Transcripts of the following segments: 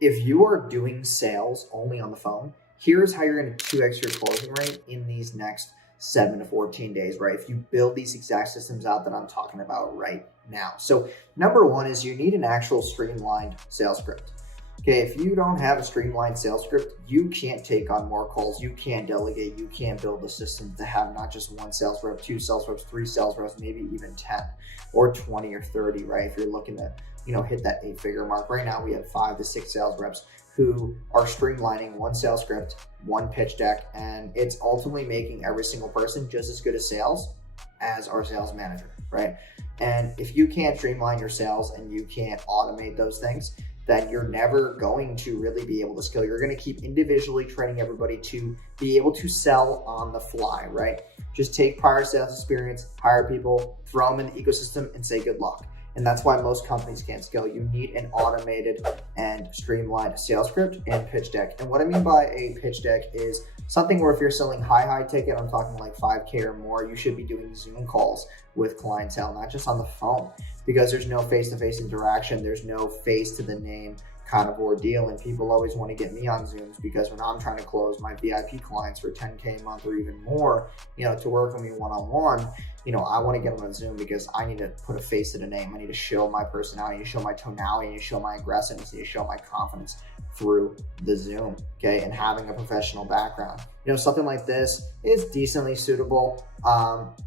if you are doing sales only on the phone, here's how you're going to 2x your closing rate in these next 7 to 14 days, right? If you build these exact systems out that I'm talking about right now. So number one is you need an actual streamlined sales script. Okay, if you don't have a streamlined sales script, you can't take on more calls, you can't delegate, you can't build a system to have not just one sales rep, two sales reps, three sales reps, maybe even 10 or 20 or 30, right? If you're looking to, hit that 8-figure mark. Right now we have 5 to 6 sales reps who are streamlining one sales script, one pitch deck, and it's ultimately making every single person just as good at sales as our sales manager, right? And if you can't streamline your sales and you can't automate those things, then you're never going to really be able to scale. You're going to keep individually training everybody to be able to sell on the fly, right? Just take prior sales experience, hire people, throw them in the ecosystem and say good luck. And that's why most companies can't scale. You need an automated and streamlined sales script and pitch deck. And what I mean by a pitch deck is something where if you're selling high ticket, I'm talking like 5K or more, you should be doing Zoom calls with clientele, not just on the phone, because there's no face-to-face interaction. There's no face to the name kind of ordeal. And people always want to get me on Zooms because when I'm trying to close my VIP clients for 10K a month or even more, to work with me one-on-one, I want to get them on Zoom because I need to put a face to the name. I need to show my personality, I need to show my tonality, I need to show my aggressiveness, I need to show my confidence through the Zoom, okay? And having a professional background. Something like this is decently suitable.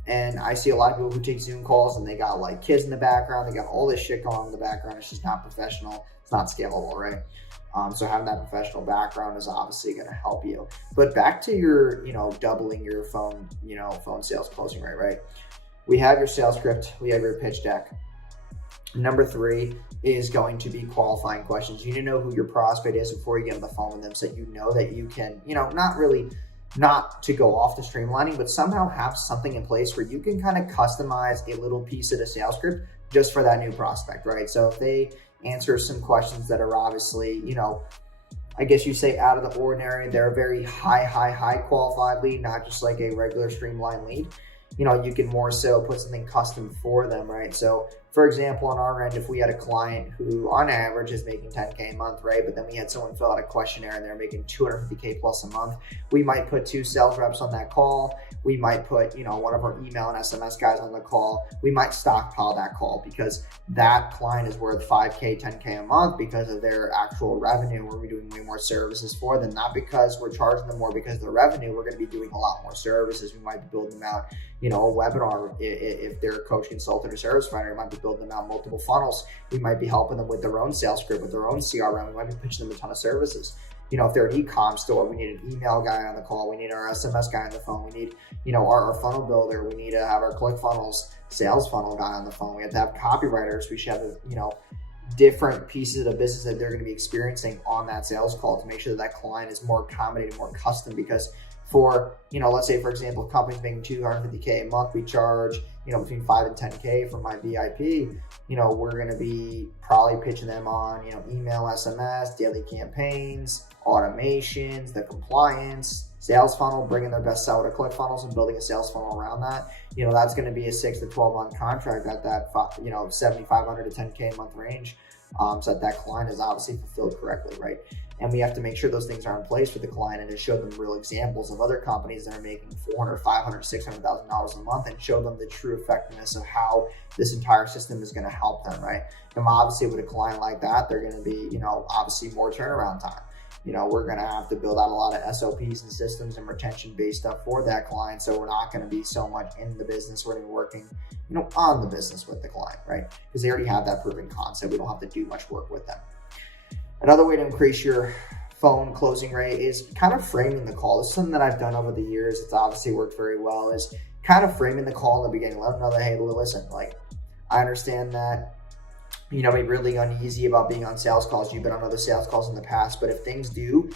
And I see a lot of people who take Zoom calls and they got like kids in the background, they got all this shit going on in the background. It's just not professional. It's not scalable, right? So having that professional background is obviously going to help you. But back to your, doubling your phone, phone sales closing rate, right? We have your sales script, we have your pitch deck. Number 3 is going to be qualifying questions. You need to know who your prospect is before you get on the phone with them so you know that you can, not to go off the streamlining, but somehow have something in place where you can kind of customize a little piece of the sales script just for that new prospect, right? So if they answer some questions that are obviously, I guess you say out of the ordinary, they're a very high qualified lead, not just like a regular streamlined lead. You can more so put something custom for them, right? So for example, on our end, if we had a client who on average is making 10K a month, right? But then we had someone fill out a questionnaire and they're making 250K plus a month, we might put 2 sales reps on that call. We might put, one of our email and SMS guys on the call. We might stockpile that call because that client is worth 5K, 10K a month because of their actual revenue. We're doing way more services for them, not because we're charging them more because of the revenue. We're going to be doing a lot more services. We might be building them out, a webinar. If they're a coach, consultant, or service provider, we might be building them out multiple funnels. We might be helping them with their own sales script, with their own CRM. We might be pitching them a ton of services. If they're an e-com store, we need an email guy on the call. We need our SMS guy on the phone. We need, our funnel builder. We need to have our ClickFunnels sales funnel guy on the phone. We have to have copywriters. We should have, different pieces of business that they're going to be experiencing on that sales call to make sure that client is more accommodated, more custom. Because for, let's say, for example, a company's making 250K a month, we charge, between 5 and 10K for my VIP. We're going to be probably pitching them on, email, SMS, daily campaigns, automations, the compliance, sales funnel, bringing their best seller to ClickFunnels and building a sales funnel around that. That's going to be a 6 to 12 month contract at that, 7,500 to 10K a month range. So that client is obviously fulfilled correctly, right? And we have to make sure those things are in place for the client and to show them real examples of other companies that are making $400,000, $500,000, $600,000 a month and show them the true effectiveness of how this entire system is going to help them, right? And obviously with a client like that, they're going to be, obviously more turnaround time. We're going to have to build out a lot of SOPs and systems and retention-based stuff for that client. So we're not going to be so much in the business. We're going to be working, on the business with the client, right? Because they already have that proven concept. We don't have to do much work with them. Another way to increase your phone closing rate is kind of framing the call. This is something that I've done over the years. It's obviously worked very well, is kind of framing the call in the beginning. Let them know that, hey, listen, I understand that, be really uneasy about being on sales calls. You've been on other sales calls in the past, but if things do,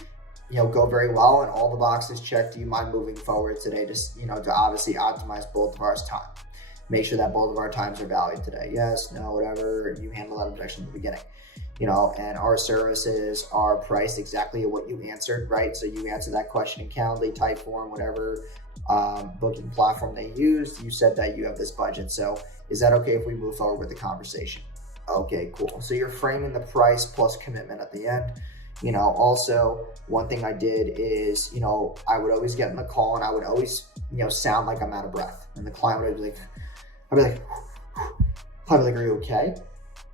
go very well and all the boxes checked, do you mind moving forward today? Just, to obviously optimize both of our time. Make sure that both of our times are valued today. Yes, no, whatever. You handle that objection in the beginning. And our services are priced exactly at what you answered, right? So you answer that question in Calendly, Typeform, whatever booking platform they used. You said that you have this budget. So is that okay if we move forward with the conversation? Okay, cool. So you're framing the price plus commitment at the end. Also, one thing I did is, I would always get in the call and I would always, sound like I'm out of breath. And the client would be like, I'd be like, are you okay?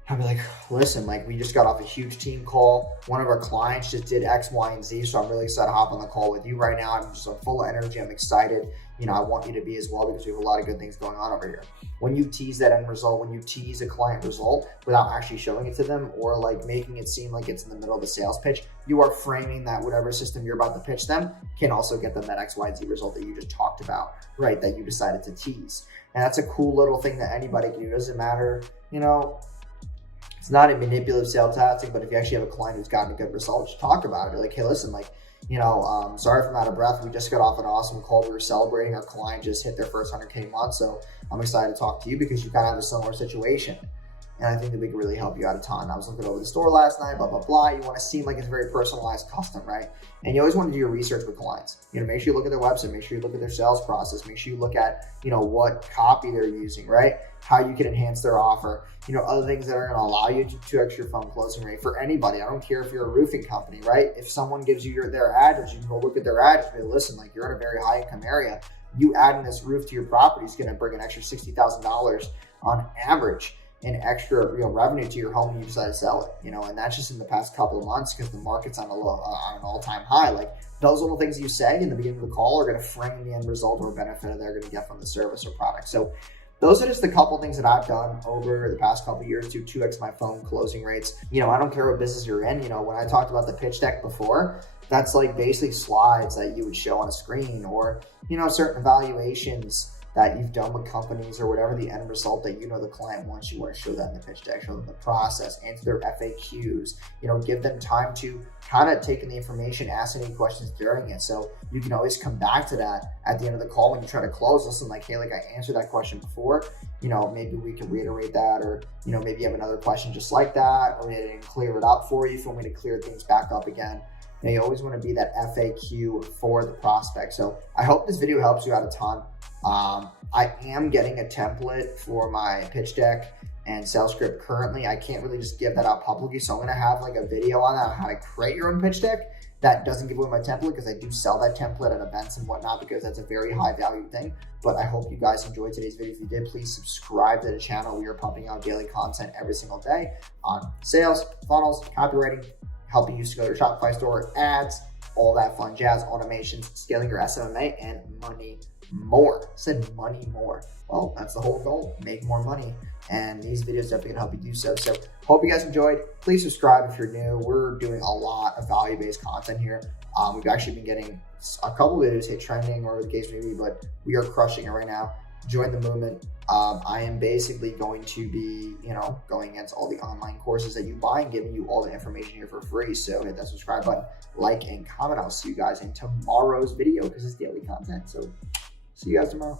I'd be like, listen, like we just got off a huge team call. One of our clients just did X, Y, and Z. So I'm really excited to hop on the call with you right now. I'm full of energy. I'm excited. I want you to be as well because we have a lot of good things going on over here. When you tease that end result, when you tease a client result without actually showing it to them or like making it seem like it's in the middle of the sales pitch, you are framing that whatever system you're about to pitch them can also get them that X, Y, and Z result that you just talked about, right? That you decided to tease. And that's a cool little thing that anybody can do. It doesn't matter, it's not a manipulative sales tactic, but if you actually have a client who's gotten a good result, just talk about it. Be like, hey, listen, sorry if I'm out of breath. We just got off an awesome call. We were celebrating. Our client just hit their first 100K month. So I'm excited to talk to you because you kind of have a similar situation. And I think that we can really help you out a ton. I was looking over the store last night, blah, blah, blah. You want to seem like it's very personalized custom, right? And you always want to do your research with clients. Make sure you look at their website, make sure you look at their sales process, make sure you look at, what copy they're using, right? How you can enhance their offer, other things that are going to allow you to 2x your phone closing rate for anybody. I don't care if you're a roofing company, right? If someone gives you their address, you can go look at their address and be like, listen, like you're in a very high income area. You adding this roof to your property is going to bring an extra $60,000 on average in extra revenue to your home when you decide to sell it, and that's just in the past couple of months because the market's on an all-time high. Like those little things you say in the beginning of the call are going to frame the end result or benefit that they're going to get from the service or product. So those are just a couple things that I've done over the past couple of years to 2x my phone closing rates. I don't care what business you're in. When I talked about the pitch deck before, that's like basically slides that you would show on a screen or, certain evaluations that you've done with companies or whatever the end result that the client wants. You want to show that in the pitch deck, show them the process, answer their FAQs, give them time to kind of take in the information, ask any questions during it. So you can always come back to that at the end of the call when you try to close. Listen, like, hey, like I answered that question before, maybe we can reiterate that, or, maybe you have another question just like that, or maybe I didn't clear it up for you. If you want me to clear things back up again. You always want to be that FAQ for the prospect. So I hope this video helps you out a ton. I am getting a template for my pitch deck and sales script currently. I can't really just give that out publicly. So I'm going to have like a video on that, on how to create your own pitch deck. That doesn't give away my template because I do sell that template at events and whatnot because that's a very high value thing. But I hope you guys enjoyed today's video. If you did, please subscribe to the channel. We are pumping out daily content every single day on sales, funnels, copywriting, helping you scale your Shopify store, ads, all that fun jazz, automations, scaling your SMMA, and money more. I said money more. Well, that's the whole goal, make more money. And these videos definitely can help you do so. So hope you guys enjoyed. Please subscribe if you're new. We're doing a lot of value-based content here. We've actually been getting a couple videos hit trending or the case may be, but we are crushing it right now. Join the movement. I am basically going to be, going against all the online courses that you buy and giving you all the information here for free. So hit that subscribe button, like, and comment. I'll see you guys in tomorrow's video because it's daily content. So see you guys tomorrow.